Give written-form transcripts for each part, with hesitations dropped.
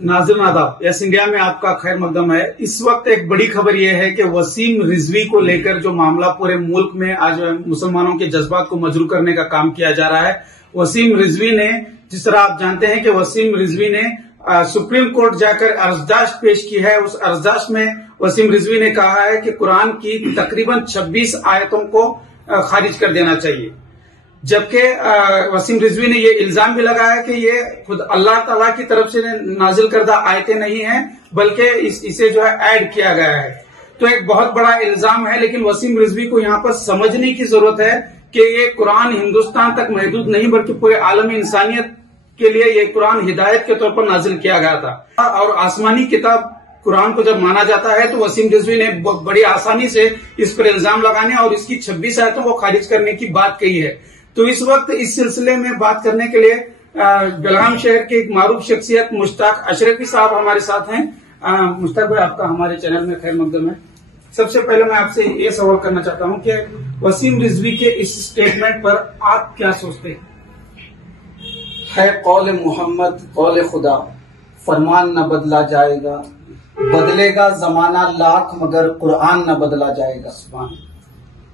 नाज़रीन आदाब, yes India में आपका खैर मकदम है। इस वक्त एक बड़ी खबर यह है कि वसीम रिजवी को लेकर जो मामला पूरे मुल्क में आज मुसलमानों के जज्बात को मजरू करने का काम किया जा रहा है। वसीम रिजवी ने, जिस तरह आप जानते हैं कि वसीम रिजवी ने सुप्रीम कोर्ट जाकर अर्जदाश्त पेश की है। उस अर्जदाश्त में वसीम रिजवी ने कहा है कि कुरान की तकरीबन 26 आयतों को खारिज कर देना चाहिए, जबकि वसीम रिजवी ने ये इल्जाम भी लगाया कि ये खुद अल्लाह ताला की तरफ से नाजिल करदा आयतें नहीं हैं, बल्कि इसे जो है ऐड किया गया है। तो एक बहुत बड़ा इल्जाम है, लेकिन वसीम रिजवी को यहाँ पर समझने की जरूरत है कि ये कुरान हिंदुस्तान तक महदूद नहीं, बल्कि पूरे आलम इंसानियत के लिए ये कुरान हिदायत के तौर पर नाजिल किया गया था। और आसमानी किताब कुरान को जब माना जाता है तो वसीम रिजवी ने बड़ी आसानी से इस पर इल्जाम लगाने और इसकी 26 आयतों को खारिज करने की बात कही है। तो इस वक्त इस सिलसिले में बात करने के लिए बेलगाम शहर के एक मारूफ शख्सियत मुश्ताक अशरफी साहब हमारे साथ हैं। मुश्ताक भाई, आपका हमारे चैनल में खैर मकदम है। सबसे पहले मैं आपसे ये सवाल करना चाहता हूं कि वसीम रिजवी के इस स्टेटमेंट पर आप क्या सोचते हैं? है कौल मोहम्मद कौल खुदा, फरमान न बदला जाएगा, बदलेगा जमाना लाख मगर कुरान न बदला जाएगा। सुभान।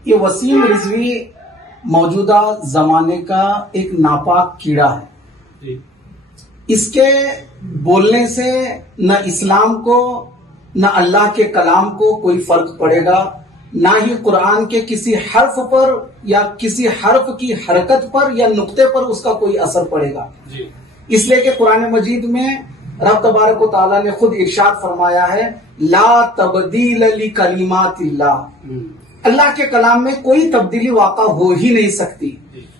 ये वसीम रिजवी मौजूदा जमाने का एक नापाक कीड़ा है। इसके बोलने से न इस्लाम को न अल्लाह के कलाम को कोई फर्क पड़ेगा, ना ही कुरान के किसी हर्फ पर या किसी हर्फ की हरकत पर या नुक्ते पर उसका कोई असर पड़ेगा। इसलिए कि कुरान मजीद में रब तबारक व तआला ने खुद इरशाद फरमाया है, ला तब्दील ली कलिमातिल्लाह। अल्लाह के कलाम में कोई तब्दीली वाक़ा हो ही नहीं सकती।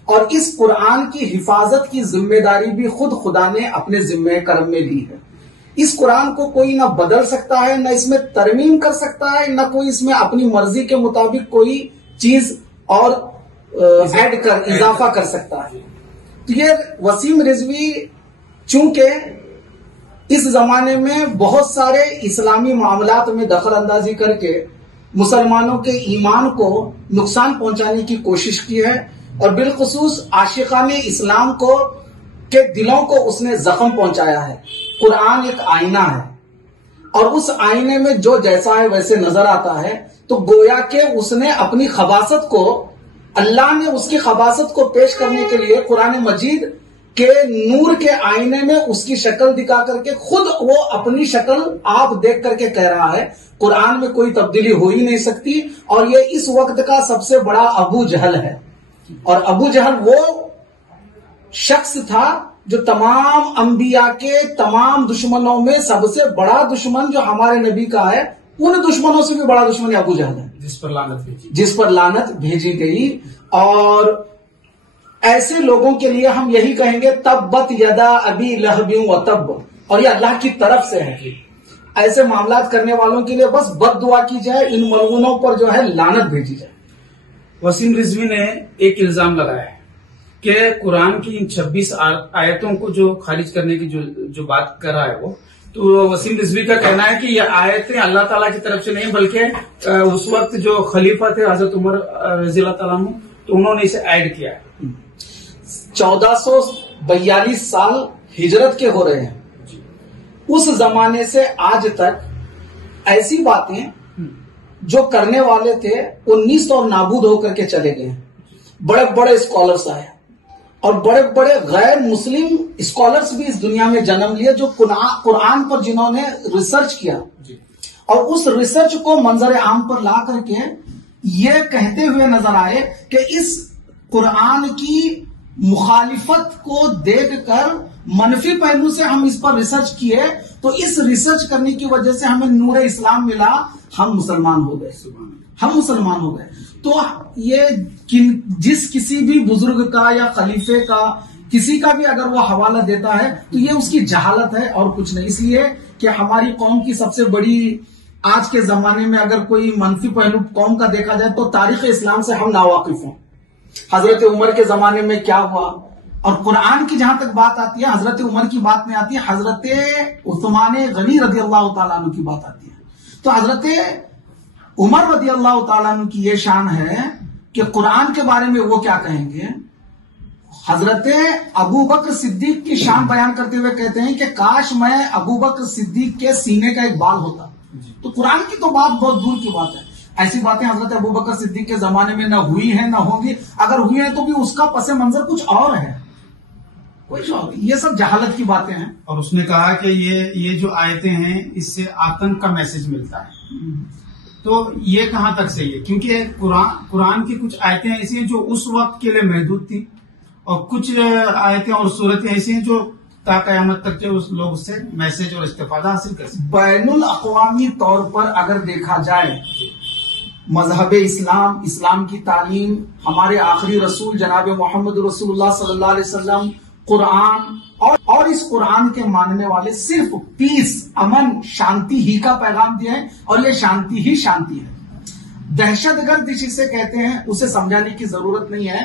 और इस कुरान की हिफाजत की जिम्मेदारी भी खुद खुदा ने अपने जिम्मे करम में ली है। इस कुरान को कोई ना बदल सकता है, न इसमें तरमीम कर सकता है, न कोई इसमें अपनी मर्जी के मुताबिक कोई चीज और ऐड कर इजाफा कर सकता है। तो ये वसीम रिजवी चूंकि इस जमाने में बहुत सारे इस्लामी मामलात में दखल अंदाजी करके मुसलमानों के ईमान को नुकसान पहुंचाने की कोशिश की है, और बिलखुसूस आशिकाने इस्लाम को के दिलों को उसने जख्म पहुंचाया है। कुरान एक आईना है, और उस आईने में जो जैसा है वैसे नजर आता है। तो गोया के उसने अपनी खबासत को, अल्लाह ने उसकी खबासत को पेश करने के लिए कुरान मजीद के नूर के आईने में उसकी शक्ल दिखा करके खुद वो अपनी शक्ल आप देख करके कह रहा है कुरान में कोई तब्दीली हो ही नहीं सकती। और ये इस वक्त का सबसे बड़ा अबू जहल है। और अबू जहल वो शख्स था जो तमाम अंबिया के तमाम दुश्मनों में सबसे बड़ा दुश्मन जो हमारे नबी का है, उन दुश्मनों से भी बड़ा दुश्मन अबू जहल है, जिस पर लानत भेजी गई। और ऐसे लोगों के लिए हम यही कहेंगे, तब्बत यदा अबी लहबी व तब। और ये अल्लाह की तरफ से है। ऐसे मामलात करने वालों के लिए बस बद दुआ की जाए, इन मलगूनों पर जो है लानत भेजी जाए। वसीम रिजवी ने एक इल्जाम लगाया है कि कुरान की इन 26 आयतों को जो खारिज करने की जो बात कर रहा है वो, तो वसीम रिजवी का कहना है कि ये आयतें अल्लाह ताला की तरफ से नहीं, बल्कि उस वक्त जो खलीफा थे हजरत उमर रज़ी अल्लाह ताला अन्हु, तो उन्होंने इसे ऐड किया है। 1442 साल हिजरत के हो रहे हैं। उस जमाने से आज तक ऐसी बातें जो करने वाले थे वो नीस्त और नाबूद होकर के चले गए। बड़े बड़े स्कॉलर्स आए और बड़े बड़े गैर मुस्लिम स्कॉलर्स भी इस दुनिया में जन्म लिए, जो कुरान पर जिन्होंने रिसर्च किया और उस रिसर्च को मंजर आम पर ला करके ये कहते हुए नजर आए कि इस कुरान की मुखालिफत को देखकर मनफी पहलू से हम इस पर रिसर्च किए, तो इस रिसर्च करने की वजह से हमें नूर इस्लाम मिला, हम मुसलमान हो गए। तो ये जिस किसी भी बुजुर्ग का या खलीफे का किसी का भी अगर वो हवाला देता है तो ये उसकी जहालत है और कुछ नहीं। इसलिए कि हमारी कौम की सबसे बड़ी आज के जमाने में अगर कोई मनफी पहलू कौम का देखा जाए तो तारीख इस्लाम से हम नावाकिफ हैं। हजरत उमर के जमाने में क्या हुआ, और कुरान की जहां तक बात आती है हजरत उमर की बात नहीं आती है, हजरत उस्मान गनी रज़ी अल्लाह तआला अन्हु की बात आती है। तो हजरत उमर रज़ी अल्लाह तआला अन्हु की ये शान है कि कुरान के बारे में वो क्या कहेंगे, حضرت ابو بکر صدیق کی شان بیان کرتے ہوئے کہتے ہیں کہ کاش میں ابو بکر صدیق کے سینے کا ایک بال ہوتا. تو قرآن کی تو بات بہت دور کی بات ہے. ایسی باتیں حضرت ابو بکر صدیق کے زمانے میں نہ ہوئی ہیں نہ ہوں گی. اگر ہوئی ہیں تو بھی اس کا پس منظر کچھ اور ہے. یہ سب جہالت کی باتیں ہیں. اور اس نے کہا کہ یہ جو آیتیں ہیں اس سے آتنک کا میسج ملتا ہے. تو یہ کہاں تک صحیح ہے؟ کیونکہ قرآن کی کچھ آیتیں ایسی ہیں جو اس وقت کے لیے محدود تھی اور کچھ آیتیں اور صورتیں ایسی ہیں جو تا قیامت تک کے اس لوگ سے میسج اور استفادہ حاصل کر سکتے. بین الاقوامی طور پر اگر دیکھا جائے مذہب اسلام کی تعلیم، ہمارے آخری رسول جناب محمد رسول اللہ صلی اللہ علیہ وسلم، قرآن اور اس قرآن کے ماننے والے صرف پیس، امن، شانتی ہی کا پیغام دیا ہے. اور یہ شانتی ہی شانتی ہے. دہشت گرد جسے کہتے ہیں اسے سمجھانے کی ضرورت نہیں ہے.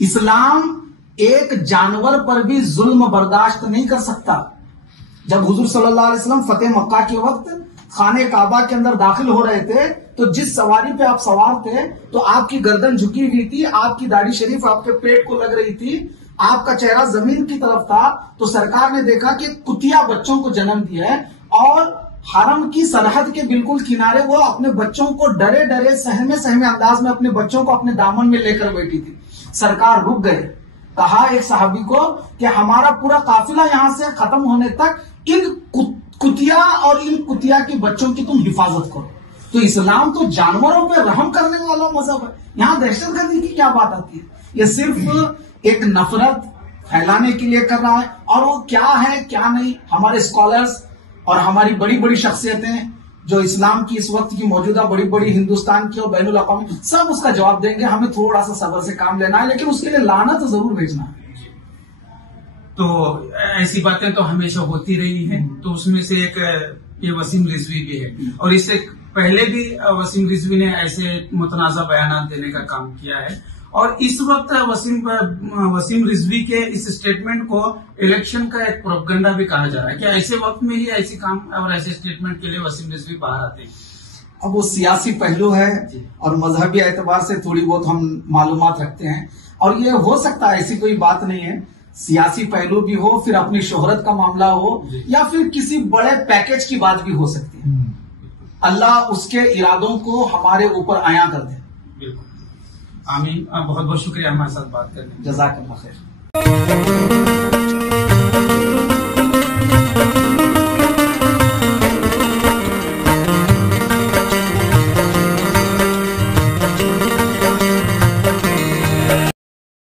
اسلام ایک جانور پر بھی ظلم برداشت نہیں کر سکتا. جب حضور صلی اللہ علیہ وسلم فتح مکہ کے وقت خانہ کعبہ کے اندر داخل ہو رہے تھے تو جس سواری پہ آپ سوار تھے تو آپ کی گردن جھکی ہوئی تھی، آپ کی داڑھی شریف آپ کے پیٹ کو لگ رہی تھی، آپ کا چہرہ زمین کی طرف تھا. تو سرکار نے دیکھا کہ کتیا بچوں کو جنم دیا ہے اور حرم کی سرحد کے بالکل کنارے وہ اپنے بچوں کو ڈرے سہمے انداز میں اپنے بچوں کو اپنے دامن میں لے کر بیٹھی تھی. سرکار رک گئے. کہا ایک صحابی کو کہ ہمارا پورا قافلہ یہاں سے ختم ہونے تک ان کتیا اور ان کتیا کے بچوں کی تم حفاظت کرو. تو اسلام تو جانوروں پہ رحم کرنے والا مذہب ہے. یہاں دہشت گردی کی کیا بات آتی ہے؟ یہ صرف ایک نفرت پھیلانے کے لیے کر رہا ہے. اور وہ کیا ہے کیا نہیں، ہمارے اسکالرز اور ہماری بڑی بڑی شخصیتیں جو اسلام کی اس وقت کی موجودہ بڑی ہندوستان کی اور بین الاقوامی سب اس کا جواب دیں گے. ہمیں تھوڑا سا صبر سے کام لینا ہے، لیکن اس کے لیے لعنت ضرور بھیجنا ہے. تو ایسی باتیں تو ہمیشہ ہوتی رہی ہیں. تو اس میں سے ایک یہ وسیم رضوی بھی ہے، اور اس سے پہلے بھی وسیم رضوی نے ایسے متنازع بیانات دینے کا کام کیا ہے. اور اس وقت وسیم رضوی کے اس اسٹیٹمنٹ کو الیکشن کا ایک پروپیگنڈا بھی کہا جا رہا ہے کہ ایسے وقت میں ہی ایسی کام اور ایسے اسٹیٹمنٹ کے لیے وسیم رضوی باہر آتے ہیں. اب وہ سیاسی پہلو ہے اور مذہبی اعتبار سے تھوڑی بہت ہم معلومات رکھتے ہیں. اور یہ ہو سکتا ہے، ایسی کوئی بات نہیں ہے. سیاسی پہلو بھی ہو، پھر اپنی شہرت کا معاملہ ہو، یا پھر کسی بڑے پیکج کی بات بھی ہو سکتی ہے. اللہ اس کے ارادوں کو ہمارے اوپر عیاں کر دے. بالکل. آمین. بہت بہت شکریہ ہمارے ساتھ بات کرنے. جزاک اللہ خیر.